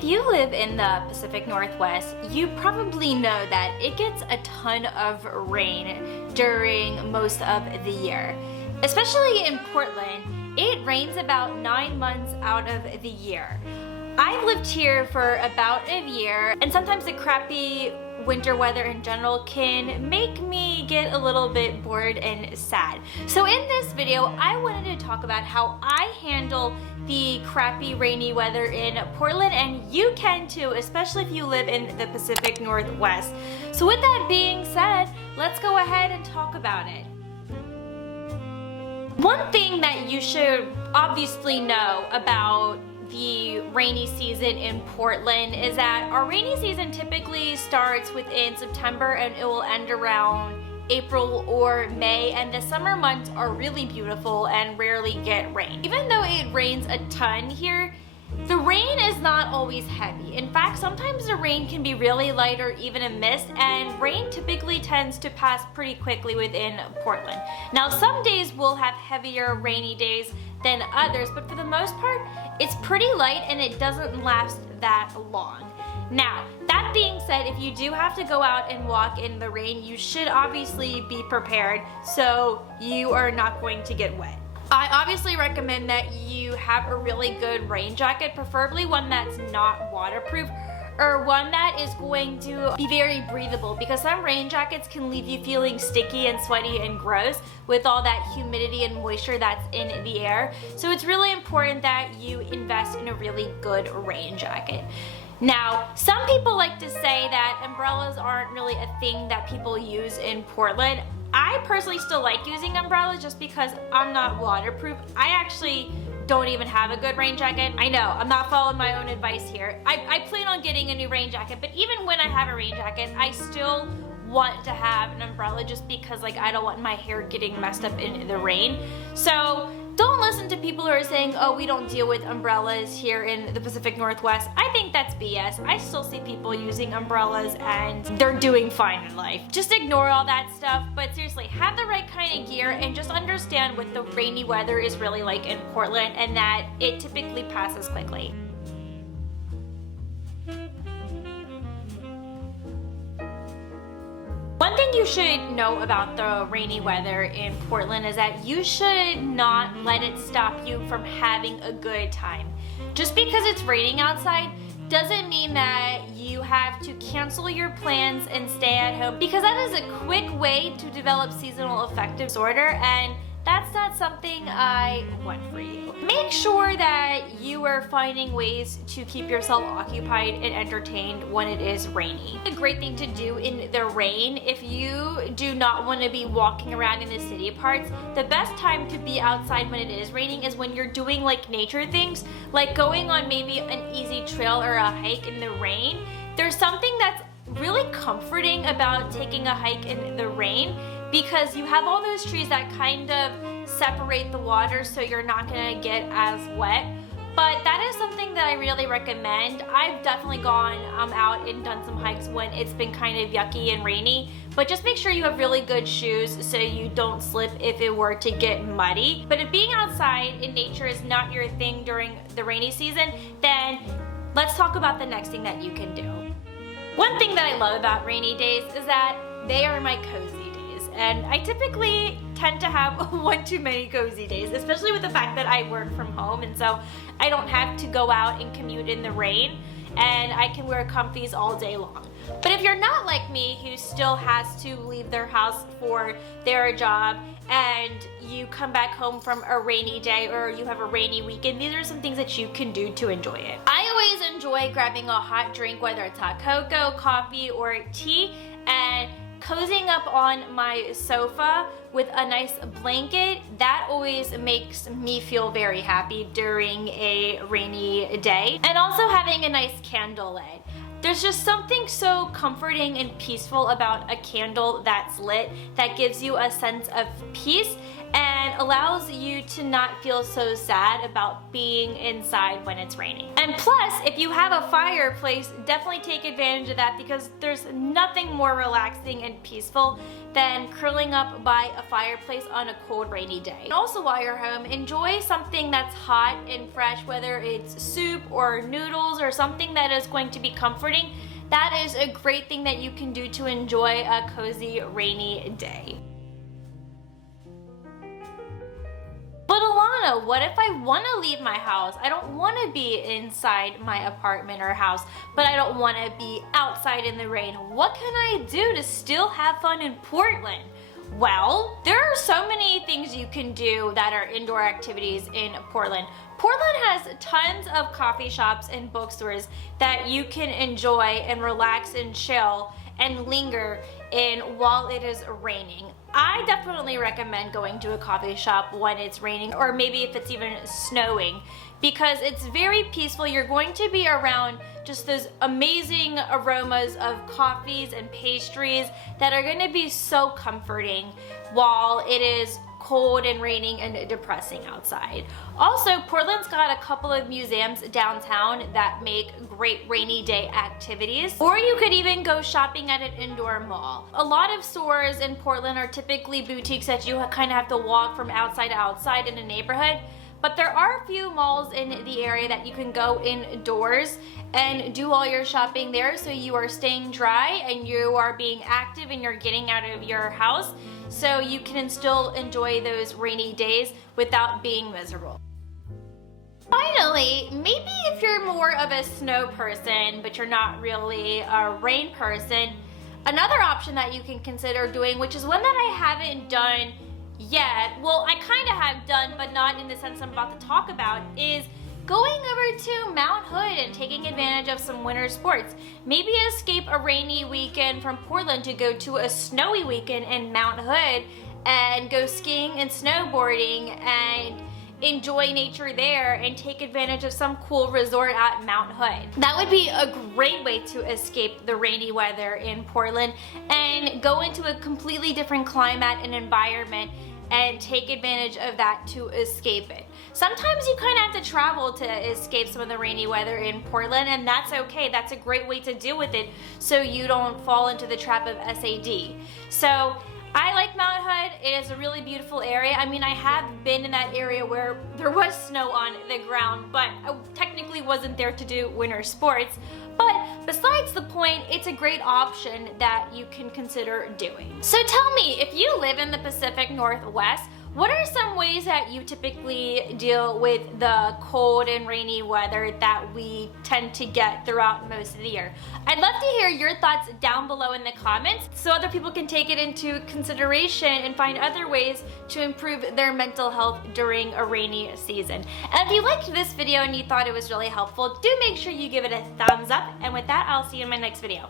If you live in the Pacific Northwest, you probably know that it gets a ton of rain during most of the year. Especially in Portland, it rains about 9 months out of the year. I've lived here for about a year, and sometimes the crappy winter weather in general can make me get a little bit bored and sad. So in this video, I wanted to talk about how I handle the crappy rainy weather in Portland, and you can too, especially if you live in the Pacific Northwest. So with that being said, let's go ahead and talk about it. One thing that you should obviously know about the rainy season in Portland is that our rainy season typically starts within September and it will end around April or May, and the summer months are really beautiful and rarely get rain. Even though it rains a ton here, the rain is not always heavy. In fact, sometimes the rain can be really light or even a mist, and rain typically tends to pass pretty quickly within Portland. Now, some days will have heavier rainy days than others, but for the most part, it's pretty light and it doesn't last that long. Now, that being said, if you do have to go out and walk in the rain, you should obviously be prepared so you are not going to get wet. I obviously recommend that you have a really good rain jacket, preferably one that's not waterproof or one that is going to be very breathable, because some rain jackets can leave you feeling sticky and sweaty and gross with all that humidity and moisture that's in the air. So it's really important that you invest in a really good rain jacket. Now, some people like to say that umbrellas aren't really a thing that people use in Portland. I personally still like using umbrellas just because I'm not waterproof. I actually don't even have a good rain jacket. I know, I'm not following my own advice here. I plan on getting a new rain jacket, but even when I have a rain jacket, I still want to have an umbrella just because I don't want my hair getting messed up in the rain. So don't listen to people who are saying, oh, we don't deal with umbrellas here in the Pacific Northwest. I think that's BS. I still see people using umbrellas and they're doing fine in life. Just ignore all that stuff, but seriously, have the right kind of gear and just understand what the rainy weather is really like in Portland and that it typically passes quickly. One thing you should know about the rainy weather in Portland is that you should not let it stop you from having a good time. Just because it's raining outside doesn't mean that you have to cancel your plans and stay at home, because that is a quick way to develop seasonal affective disorder, and that's not something I want for you. Make sure that you are finding ways to keep yourself occupied and entertained when it is rainy. A great thing to do in the rain, if you do not want to be walking around in the city parts, the best time to be outside when it is raining is when you're doing nature things, like going on maybe an easy trail or a hike in the rain. There's something that's really comforting about taking a hike in the rain, because you have all those trees that kind of separate the water so you're not gonna get as wet. But that is something that I really recommend. I've definitely gone out and done some hikes when it's been kind of yucky and rainy, but just make sure you have really good shoes so you don't slip if it were to get muddy. But if being outside in nature is not your thing during the rainy season, then let's talk about the next thing that you can do. One thing that I love about rainy days is that they are my cozy days, and I typically tend to have one too many cozy days, especially with the fact that I work from home, and so I don't have to go out and commute in the rain, and I can wear comfies all day long. But if you're not like me, who still has to leave their house for their job, and you come back home from a rainy day or you have a rainy weekend, these are some things that you can do to enjoy it. I always enjoy grabbing a hot drink, whether it's hot cocoa, coffee, or tea, and cozying up on my sofa with a nice blanket. That always makes me feel very happy during a rainy day. And also having a nice candle lit. There's just something so comforting and peaceful about a candle that's lit that gives you a sense of peace and allows you to not feel so sad about being inside when it's raining. And plus, if you have a fireplace, definitely take advantage of that, because there's nothing more relaxing and peaceful than curling up by a fireplace on a cold, rainy day. And also, while you're home, enjoy something that's hot and fresh, whether it's soup or noodles or something that is going to be comforting. That is a great thing that you can do to enjoy a cozy, rainy day. But Ilana, what if I want to leave my house? I don't want to be inside my apartment or house, but I don't want to be outside in the rain. What can I do to still have fun in Portland? Well, there are so many things you can do that are indoor activities in Portland. Portland has tons of coffee shops and bookstores that you can enjoy and relax and chill and linger in while it is raining. I definitely recommend going to a coffee shop when it's raining, or maybe if it's even snowing, because it's very peaceful. You're going to be around just those amazing aromas of coffees and pastries that are going to be so comforting while it is cold and raining and depressing outside. Also, Portland's got a couple of museums downtown that make great rainy day activities, or you could even go shopping at an indoor mall. A lot of stores in Portland are typically boutiques that you kind of have to walk from outside to outside in a neighborhood, but there are a few malls in the area that you can go indoors and do all your shopping there, so you are staying dry and you are being active and you're getting out of your house, so you can still enjoy those rainy days without being miserable. Finally, maybe if you're more of a snow person but you're not really a rain person, another option that you can consider doing, which is one that I haven't done yet, well, I kind of have done, but not in the sense I'm about to talk about, is going over to Mount Hood and taking advantage of some winter sports. Maybe escape a rainy weekend from Portland to go to a snowy weekend in Mount Hood and go skiing and snowboarding and enjoy nature there and take advantage of some cool resort at Mount Hood. That would be a great way to escape the rainy weather in Portland and go into a completely different climate and environment and take advantage of that to escape it. Sometimes you kind of have to travel to escape some of the rainy weather in Portland, and that's okay. That's a great way to deal with it so you don't fall into the trap of SAD. So I like Mount Hood. It is a really beautiful area. I mean, I have been in that area where there was snow on the ground, but I technically wasn't there to do winter sports. But besides the point, it's a great option that you can consider doing. So tell me, if you live in the Pacific Northwest, what are some ways that you typically deal with the cold and rainy weather that we tend to get throughout most of the year? I'd love to hear your thoughts down below in the comments so other people can take it into consideration and find other ways to improve their mental health during a rainy season. And if you liked this video and you thought it was really helpful, do make sure you give it a thumbs up. And with that, I'll see you in my next video.